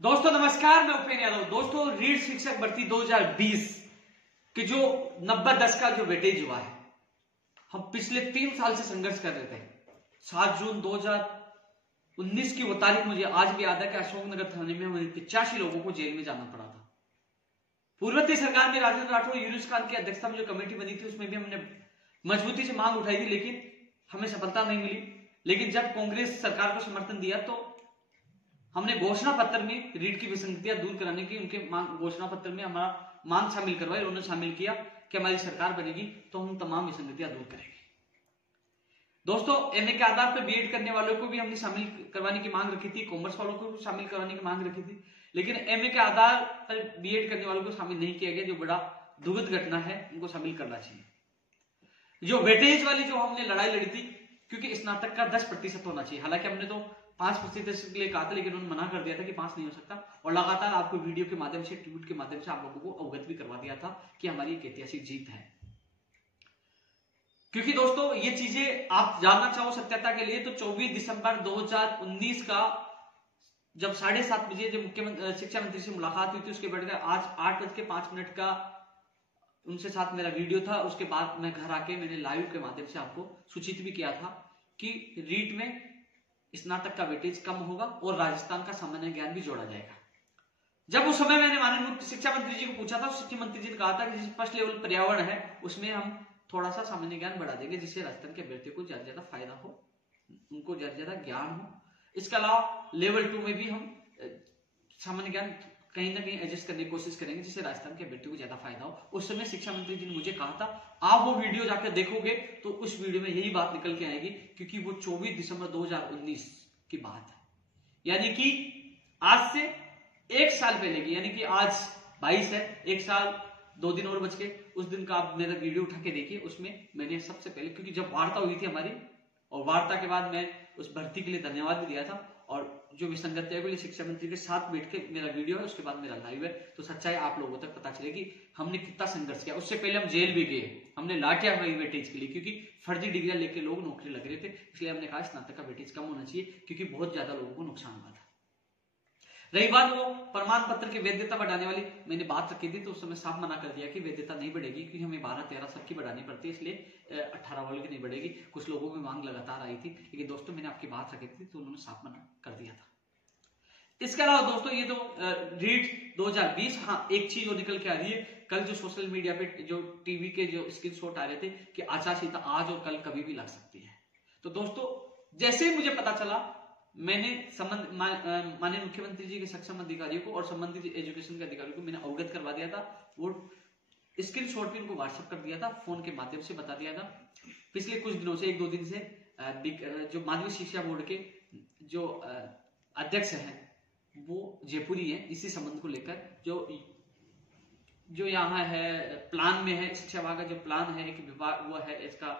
दोस्तों नमस्कार, मैं उपेन्द्र यादव। दोस्तों रीट शिक्षक भर्ती 2020 की जो 90-10 का जो वेटेज हुआ है, हम पिछले 3 साल से संघर्ष कर रहे थे। 7 जून 2019 की वो तारीख मुझे आज भी याद है कि अशोकनगर थाने में हमें 85 लोगों को जेल में जाना पड़ा था। पूर्ववर्ती सरकार में राजेंद्र राठौर यूनुस खान की अध्यक्षता में जो कमेटी बनी थी उसमें भी हमने मजबूती से मांग उठाई थी, लेकिन हमें सफलता नहीं मिली। लेकिन जब कांग्रेस सरकार को समर्थन दिया तो हमने घोषणा पत्र में रीट की विसंगतियां दूर कराने की उनके घोषणा पत्र में हमारा मांग शामिल करवाई। उन्होंने शामिल किया कि हमारी सरकार बनेगी तो हम तमाम विसंगतियां दूर करेंगे। दोस्तों एमए के आधार पर बीएड करने वालों को भी हमने शामिल करवाने की मांग रखी थी, कॉमर्स वालों को भी शामिल करवाने की मांग रखी थी, लेकिन एमए के आधार पर बीएड करने वालों को शामिल नहीं किया गया। जो बड़ा दुखद घटना है, उनको शामिल करना चाहिए। जो वेटेज वाली जो हमने लड़ाई लड़ी थी, क्योंकि स्नातक का 10% होना चाहिए, हालांकि हमने तो 5% के लिए कहा था, लेकिन उन्होंने मना कर दिया था कि 5 नहीं हो सकता। और लगातार आपको वीडियो के माध्यम से, ट्वीट के माध्यम से आप लोगों को अवगत भी करवा दिया था कि हमारी एक ऐतिहासिक जीत है। क्योंकि दोस्तों ये चीजें आप जानना चाहो सत्यता के लिए तो 24 दिसंबर 2019 का जब 7:30 बजे जब मुख्यमंत्री शिक्षा मंत्री से मुलाकात हुई थी, उसके बाद आज 8:05 का उनसे साथ मेरा वीडियो था। उसके बाद मैं घर आके मैंने लाइव के माध्यम से आपको सूचित भी किया था कि रीट में स्नातक का वेटेज कम होगा और राजस्थान का सामान्य ज्ञान भी जोड़ा जाएगा। जब उस समय मैंने माननीय शिक्षा मंत्री जी को पूछा था, शिक्षा मंत्री जी ने कहा था कि जिस फर्स्ट लेवल पर्यावरण है उसमें हम थोड़ा सा सामान्य ज्ञान बढ़ा देंगे, जिससे राजस्थान के अभ्यर्थियों को ज्यादा ज्यादा फायदा हो, उनको ज्यादा ज्यादा ज्ञान हो। इसके अलावा लेवल 2 में भी हम सामान्य ज्ञान कहीं ना कहीं एडजस्ट करने की कोशिश करेंगे, जिससे राजस्थान के अभ्यर्थियों को ज्यादा फायदा हो। उस समय शिक्षा मंत्री जी ने मुझे कहा था, आप वो वीडियो जाकर देखोगे तो उस वीडियो में यही बात निकल के आएगी, क्योंकि वो 24 दिसंबर 2019 की बात है, यानी कि आज से 1 साल पहले की, यानी कि आज 22 है, 1 साल 2 दिन और बच के उस दिन का आप मेरा वीडियो उठा के देखिए। उसमें मैंने सबसे पहले, क्योंकि जब वार्ता हुई थी हमारी, और वार्ता के बाद मैं उस भर्ती के लिए धन्यवाद भी दिया था, और जो विसंगतियों के लिए शिक्षा मंत्री के साथ बैठ के मेरा वीडियो है, उसके बाद मेरा लाइव है, तो सच्चाई आप लोगों तक पता चलेगी हमने कितना संघर्ष किया। उससे पहले हम जेल भी गए, हमने लाठियां खाई वेटेज के लिए, क्योंकि फर्जी डिग्रियां लेके लोग नौकरी लग रहे थे। इसलिए हमने कहा स्नातक का वेटेज कम होना चाहिए, क्योंकि बहुत ज्यादा लोगों को नुकसान हुआ था। रही बात वो प्रमाण पत्र की वैधता बढ़ाने वाली, मैंने बात रखी थी तो उस समय साफ मना कर दिया कि वैधता नहीं बढ़ेगी, क्योंकि हमें 12-13 सबकी बढ़ानी पड़ती है, इसलिए 18 वालों की नहीं बढ़ेगी। कुछ लोगों की मांग लगातार आई थी, लेकिन दोस्तों मैंने आपकी बात रखी थी तो उन्होंने साफ मना कर दिया था। इसके अलावा दोस्तों ये तो रीट 2020, हाँ एक चीज और निकल के आ रही है। कल जो सोशल मीडिया पे जो टीवी के जो स्क्रीनशॉट आ रहे थे कि आचार संहिता आज और कल कभी भी लग सकती है, तो दोस्तों जैसे ही मुझे पता चला, मैंने माननीय मुख्यमंत्री जी के सक्षम अधिकारियों को और संबंधित एजुकेशन के अधिकारियों को मैंने अवगत करवा दिया था। वो स्क्रीनशॉट भी उनको व्हाट्सएप कर दिया था, फोन के माध्यम से बता दिया था। पिछले कुछ दिनों से, 1-2 दिन से जो माध्यमिक शिक्षा बोर्ड के जो अध्यक्ष हैं वो जयपुरी है, इसी संबंध को लेकर जो यहाँ है प्लान में है, शिक्षा विभाग का जो प्लान है, एक विभाग वो है, इसका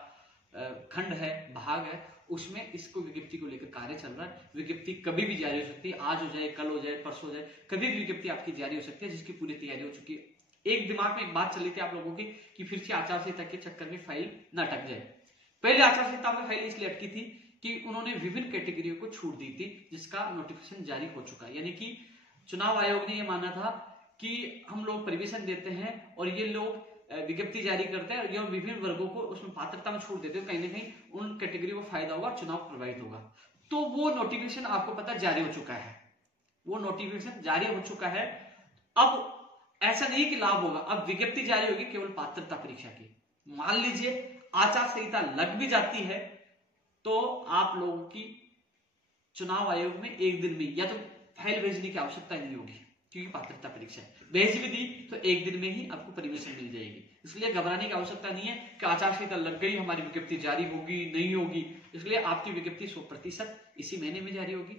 खंड है, भाग है, उसमें इसको विज्ञप्ति को लेकर कार्य चल रहा है। विज्ञप्ति कभी भी जारी हो सकती है, आज हो जाए, कल हो जाए, परसों हो जाए, कभी भी विज्ञप्ति आपकी जारी हो सकती है, जिसकी पूरी तैयारी हो चुकी है। एक दिमाग में एक बात चली थी आप लोगों की कि फिर से आचार संहिता के चक्कर में फाइल न अटक जाए। पहले आचार संहिता में फाइल इसलिए अटकी थी कि उन्होंने विभिन्न कैटेगरियों को छूट दी थी, जिसका नोटिफिकेशन जारी हो चुका है। यानी कि चुनाव आयोग ने यह माना था कि हम लोग परमिशन देते हैं और ये लोग विज्ञप्ति जारी करते हैं, और ये विभिन्न वर्गों को उसमें पात्रता में छूट देते हैं, कहीं ना कहीं उन कैटेगरी को फायदा होगा, चुनाव प्रभावित होगा। तो वो नोटिफिकेशन आपको पता जारी हो चुका है, वो नोटिफिकेशन जारी हो चुका है। अब ऐसा नहीं कि लाभ होगा, अब विज्ञप्ति जारी होगी केवल पात्रता परीक्षा की। मान लीजिए आचार संहिता लग भी जाती है तो आप लोगों की चुनाव आयोग में 1 दिन में या तो फाइल भेजने की आवश्यकता नहीं होगी, क्योंकि पात्रता परीक्षा है। भेज भी दी तो 1 दिन में ही आपको परमिशन मिल जाएगी। इसलिए घबराने की आवश्यकता नहीं है कि आचार संहिता लग गई, हमारी विज्ञप्ति जारी होगी नहीं होगी। इसलिए आपकी विज्ञप्ति 100% इसी महीने में जारी होगी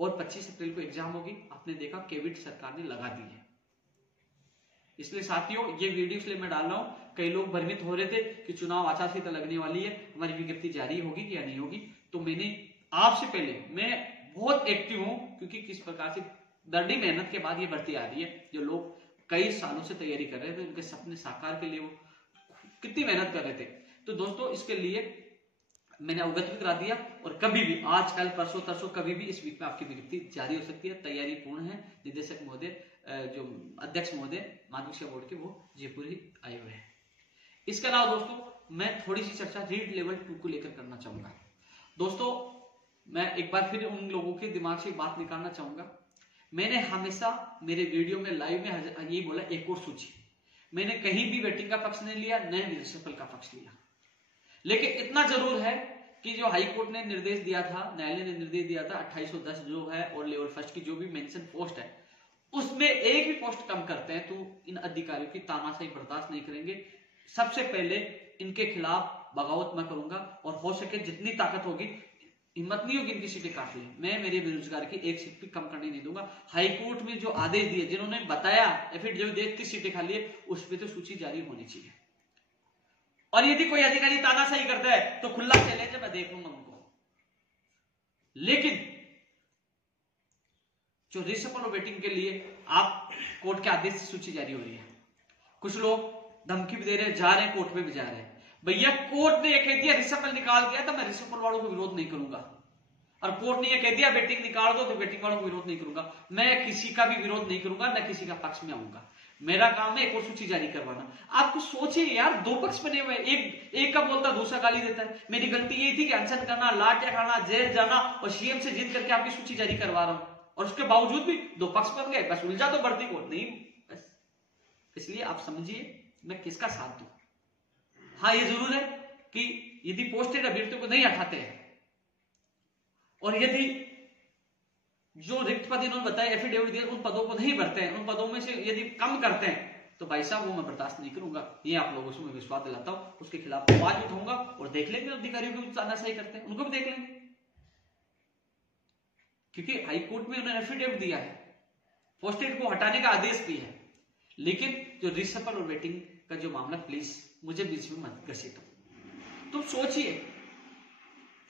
और 25 अप्रैल को एग्जाम होगी। आपने देखा केविट सरकार ने लगा दी है। इसलिए साथियों ये वीडियो इसलिए मैं डाल रहा हूं, कई लोग भ्रमित हो रहे थे कि चुनाव आचार संहिता लगने वाली है, हमारी विज्ञप्ति जारी होगी कि या नहीं होगी। तो मैंने आपसे पहले, मैं बहुत एक्टिव हूं, क्योंकि किस प्रकार से दर्दी मेहनत के बाद ये भर्ती आ रही है। जो लोग कई सालों से तैयारी कर रहे थे, उनके सपने साकार के लिए वो कितनी मेहनत कर रहे थे। तो दोस्तों इसके लिए मैंने अवगत भी करा दिया, और कभी भी आज कल परसों तरसों कभी भी इस वीक में आपकी विज्ञप्ति जारी हो सकती है। तैयारी पूर्ण है। निदेशक महोदय, जो अध्यक्ष महोदय माध्यमिक शिक्षा बोर्ड के, वो जयपुर ही आए हुए हैं। इसके अलावा दोस्तों मैं थोड़ी सी चर्चा रीड लेवल 2 को लेकर करना चाहूंगा। दोस्तों मैं एक बार फिर उन लोगों के दिमाग से बात निकालना चाहूंगा। मैंने हमेशा मेरे वीडियो में लाइव में यही बोला, एक और सूची। मैंने कहीं भी वेटिंग का पक्ष नहीं लिया, न रिसफल का पक्ष लिया। लेकिन इतना जरूर है कि जो हाई कोर्ट ने निर्देश दिया था, न्यायालय ने निर्देश दिया था 2810 जो है और लेवल फर्स्ट की जो भी मेंशन पोस्ट है, उसमें एक भी पोस्ट कम करते हैं तो इन अधिकारियों की तानाशाही बर्दाश्त नहीं करेंगे। सबसे पहले इनके खिलाफ बगावत मैं करूंगा, और हो सके जितनी ताकत होगी, हिम्मत नहीं होगी इनकी सीटें काट ली, मैं मेरे बेरोजगार की एक सीट भी कम करने नहीं दूंगा। हाईकोर्ट में जो आदेश दिए, जिन्होंने बताया एफिडेविट 33 सीटें खाली है, उस पर तो सूची जारी होनी चाहिए। और यदि कोई अधिकारी तानाशाही करता है तो खुला चैलेंज है, मैं देखूंगा उनको। लेकिन जो रिसफल और वेटिंग के लिए आप कोर्ट के आदेश से सूची जारी हो रही है, कुछ लोग धमकी भी दे रहे हैं, जा रहे हैं कोर्ट में भी जा रहे हैं। भैया कोर्ट ने यह कह दिया रिसफल निकाल दिया तो मैं रिसफल वालों को विरोध नहीं करूंगा, और कोर्ट ने यह कह दिया वेटिंग निकाल दो तो वेटिंग वालों को विरोध नहीं करूंगा। मैं किसी का भी विरोध नहीं करूंगा, न किसी का पक्ष में आऊंगा। मेरा काम है एक और सूची जारी करवाना। आप कुछ सोचिए यार, दो पक्ष बने हुए, एक का बोलता दूसरा गाली देता है। मेरी गलती यही थी कि अनशन करना, लाठियां खाना, जेल जाना और सीएम से जिद करके आपकी सूची जारी करवा रहा हूं, और उसके बावजूद भी दो पक्ष बन गए। बस उलझा तो बढ़ती को नहीं, बस इसलिए आप समझिए मैं किसका साथ दूं। हाँ ये जरूर है कि यदि पोस्टेड अभ्यर्थियों को नहीं हटाते हैं, और यदि जो रिक्त पद इन्होंने बताया एफिडेविट दिया उन पदों को नहीं भरते हैं, उन पदों में से यदि कम करते हैं तो भाई साहब वो मैं बर्दाश्त नहीं करूंगा। ये आप लोगों से मैं विश्वास दिलाता हूं। उसके खिलाफ आवाज उठाऊंगा, और देख लेंगे अधिकारियों को तानाशाही करते हैं उनको भी देख लेंगे, क्योंकि हाईकोर्ट में उन्होंने एफिडेविट दिया है, पोस्टेड को हटाने का आदेश भी है। लेकिन जो रिसफल और वेटिंग का जो मामला, प्लीज मुझे बीच में मत घसीटो। तुम सोचिए,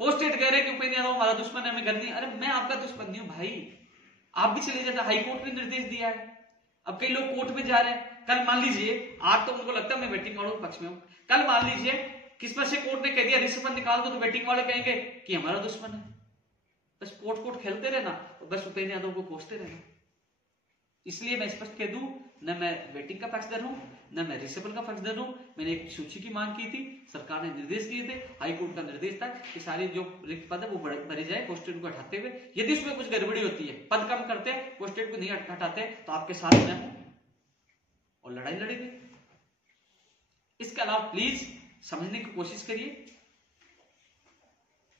पोस्टेड कह रहे कि उपेंद्र यादव हमारा दुश्मन है, हमें करनी। अरे मैं आपका दुश्मन नहीं हूं भाई, आप भी चले जाते। हाईकोर्ट ने निर्देश दिया है, अब कई लोग कोर्ट में जा रहे हैं। कल मान लीजिए, आज तो उनको लगता है मैं वेटिंग वालों के पक्ष में हूं, कल मान लीजिए किस्मत से कोर्ट ने कह दिया रिसफल निकाल दो, तो वेटिंग वाले कहेंगे कि हमारा दुश्मन है। बस कोर्ट खेलते रहना, बस उपेंद्र यादव को कोसते रहना। इसलिए मैं स्पष्ट कह दूं, न मैं वेटिंग का पक्षधर हूं, न मैं रिसफल का पक्षधर हूं। मैंने एक सूची की मांग की थी, सरकार ने निर्देश दिए थे, हाईकोर्ट का निर्देश था कि सारी जो रिक्त पद है वो भरे जाए पोस्टेड को हटाते हुए। यदि उसमें कुछ गड़बड़ी होती है, पद कम करते हैं, पोस्टेड को नहीं हटाते, तो आपके साथ मैं हूं और लड़ाई लड़ेंगे। इसके अलावा प्लीज समझने की कोशिश करिए,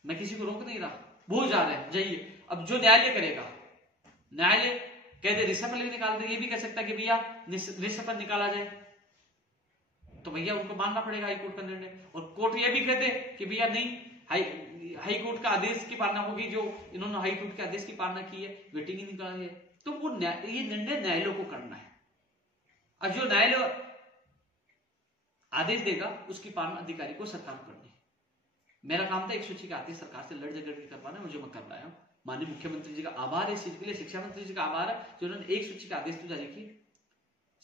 मैं किसी को रोक नहीं रहा, भूल जा रहे हैं जाइए। अब जो न्यायालय करेगा, न्यायालय कहते रिसफल भी निकाल दे, ये भी कह सकता है कि भैया रिसफल निकाला जाए, तो भैया उनको मानना पड़ेगा हाईकोर्ट का निर्णय। और कोर्ट ये भी कहते कि भैया नहीं, हाईकोर्ट का आदेश की पालना होगी, जो इन्होंने हाईकोर्ट के आदेश की पालना की है, वेटिंग ही निकाली है, तो वो ये निर्णय न्यायालय को करना है। और जो न्यायालय आदेश देगा उसकी पालना अधिकारी को सरकार को करनी है। मेरा काम था एक सूची का आदेश सरकार से लड़ झगड़ के करवाना, मुझे मैं कर रहा हूं। माननीय मुख्यमंत्री जी का आभार है इस चीज के लिए, शिक्षा मंत्री जी का आभार है जो उन्होंने एक सूची का आदेश तो जारी की।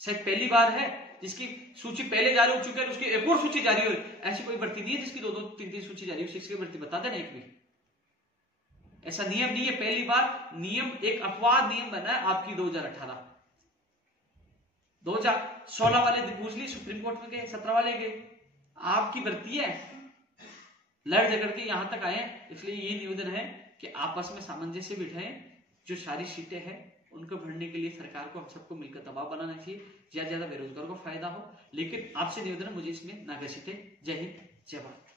शायद पहली बार है जिसकी सूची पहले जारी हो चुकी है, उसकी एक और सूची जारी हो। ऐसी कोई भर्ती नहीं है जिसकी 2-2, 3-3 सूची जारी हो। शिक्षक भर्ती बता देना एक भी, ऐसा नियम नहीं है। पहली बार नियम, एक अपवाद नियम बना है आपकी 2018, 2016 वाले पूछ ली, सुप्रीम कोर्ट में गए, 17 वाले गए। आपकी भर्ती है, लड़ झगड़ के यहां तक आए। इसलिए ये निवेदन है कि आपस में सामंजस्य बिठाएं, जो सारी सीटें हैं उनको भरने के लिए सरकार को हम सबको मिलकर दबाव बनाना चाहिए, ज्यादा से ज्यादा बेरोजगारों को फायदा हो। लेकिन आपसे निवेदन है, मुझे इसमें ना घसीटे। जय हिंद, जय भारत।